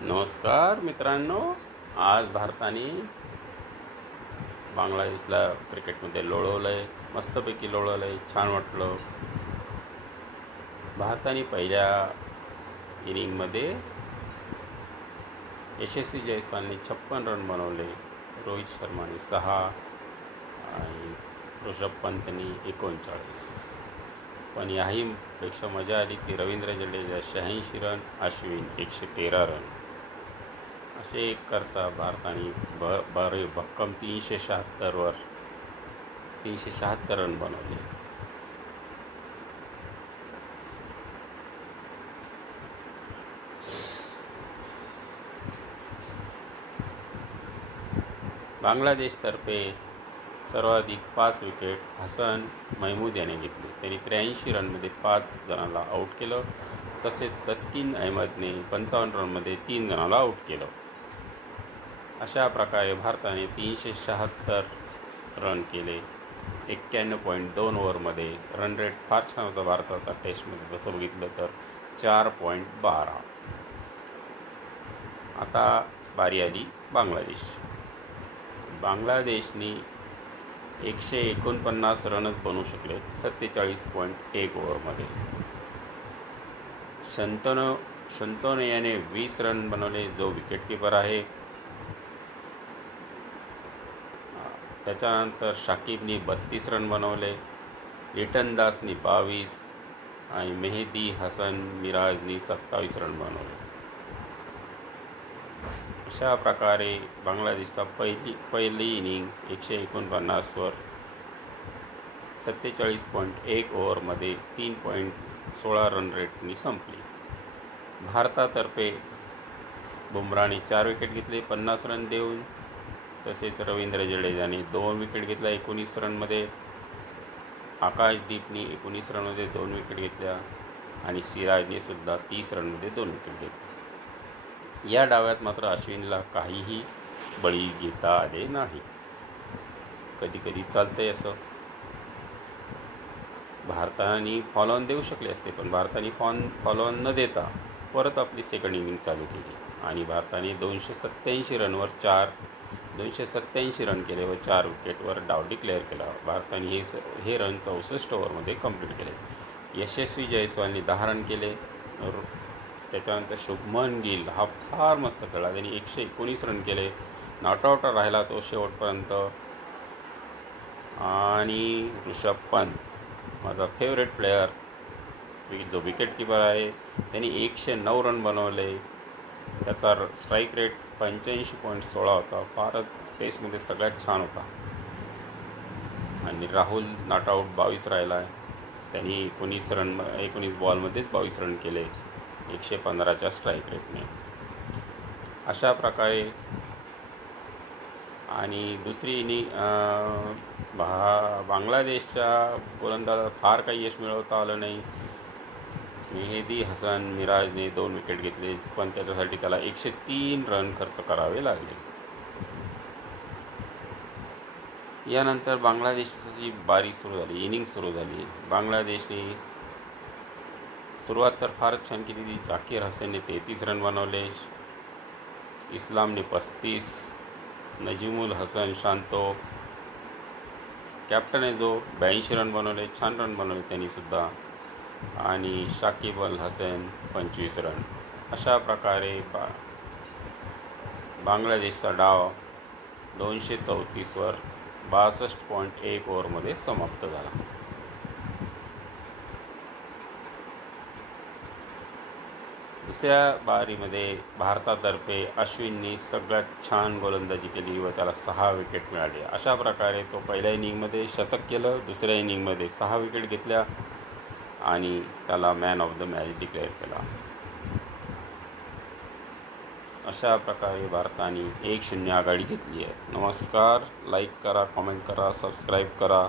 नमस्कार मित्रांनो. आज भारताने बांगलादेशला क्रिकेटमध्ये लोळवलं आहे, मस्तपैकी लोळवलं आहे, छान वाटलं. भारताने पहिल्या इनिंगमध्ये यशस्वी जायस्वालने 56 रन बनवले, रोहित शर्माने 6 आणि ऋषभ पंतने 39. पण याहीपेक्षा मजा आली की रवींद्र जडेजा 86 रन, अश्विन 113 रन असे करता भारताने बरे भक्कम 376 रन बनवले. बांगलादेशतर्फे सर्वाधिक 5 विकेट हसन महमूद याने घेतले. त्यांनी 83 रनमध्ये 5 जणांना आऊट केलं. तसेच तस्किन अहमदने 55 रनमध्ये 3 जणांना आऊट केलं. अशा प्रकारे भारताने 376 रन केले 91.2 ओव्हरमध्ये. रन रेट फार छान होता भारताचा टेस्टमध्ये तसं बघितलं तर 4.12. आता बारी आली बांगलादेशने 149 रनच बनवू शकले 47.1 ओव्हरमध्ये. शंतोने याने 20 रन बनवले, जो विकेटकीपर आहे. त्याच्यानंतर शाकिबनी 32 रन बनवले, लिटन दासनी 22 आणि मेहदी हसन मिराजनी 27 रन बनवले. अशा प्रकारे बांगलादेशचा पहिली इनिंग 149वर 47.1 ओव्हरमध्ये 3.16 रन रेटनी संपली. भारतातर्फे बुमराने 4 विकेट घेतले 50 रन देऊन. तसेच रवींद्र जडेजाने 2 विकेट घेतल्या 19 रनमध्ये. आकाशदीपने 19 रनमध्ये 2 विकेट घेतल्या आणि सिराजने सुद्धा 30 रनमध्ये 2 विकेट घेतल्या. या डावात मात्र अश्विनला काहीही बळी घेता आले नाही. कधी कधी चालतंय असं. भारताने फॉलोऑन देऊ शकले असते, पण भारताने फॉलोऑन न देता परत आपली सेकंड इनिंग चालू केली आणि भारताने 287 रन केले व 4 विकेटवर डाव डिक्लेअर केला. भारताने हे रन 64 ओव्हरमध्ये कंप्लीट केले. यशस्वी जायस्वालने 10 रन केले. त्याच्यानंतर शुभमन गिल हा फार मस्त खेळला, त्यांनी 119 रन केले. नॉटआउट राहिला तो शेवटपर्यंत. आणि ऋषभ पंत माझा फेवरेट प्लेयर, जो विकेटकीपर आहे, त्यांनी 109 रन बनवले. त्याचा स्ट्राईक रेट 85.16 होता. फारच टेस्टमध्ये सगळ्यात छान होता. आणि राहुल नॉटआउट 22 राहिला आहे. त्यांनी 19 बॉलमध्येच 22 रन केले 115च्या स्ट्राईक रेटने. अशा प्रकारे आणि दुसरी इनिंग बांगलादेशच्या गोलंदाजाला फार काही यश मिळवता आलं नाही. मेहदी हसन मिराजने 2 विकेट घेतले, पण त्याच्यासाठी त्याला 103 रन खर्च करावे लागले. यानंतर बांगलादेशची इनिंग सुरू झाली. बांगलादेशने सुरुवात तर फारच छान केली. जाकीर हसनने 33 रन बनवले, इस्लामने 35, नजीमुल हसन शांतो कॅप्टन आहे जो 82 रन बनवले, छान रन बनवले त्यांनी सुद्धा. आणि शाकिब अल हसन 25 रन. अशा प्रकारे बांगलादेशचा डाव 234वर 62.1 ओव्हरमध्ये समाप्त झाला. दुसऱ्या बारीमध्ये भारतातर्फे अश्विनने सगळ्यात छान गोलंदाजी केली व त्याला 6 विकेट मिळाले. अशा प्रकारे तो पहिल्या इनिंगमध्ये शतक केलं, दुसऱ्या इनिंगमध्ये 6 विकेट घेतल्या आणि त्याला man of the match declare केला. अशा प्रकारे भारताने 1-0 आघाडी घेतली आहे. नमस्कार. लाईक करा, कमेंट करा, सबस्क्राईब करा.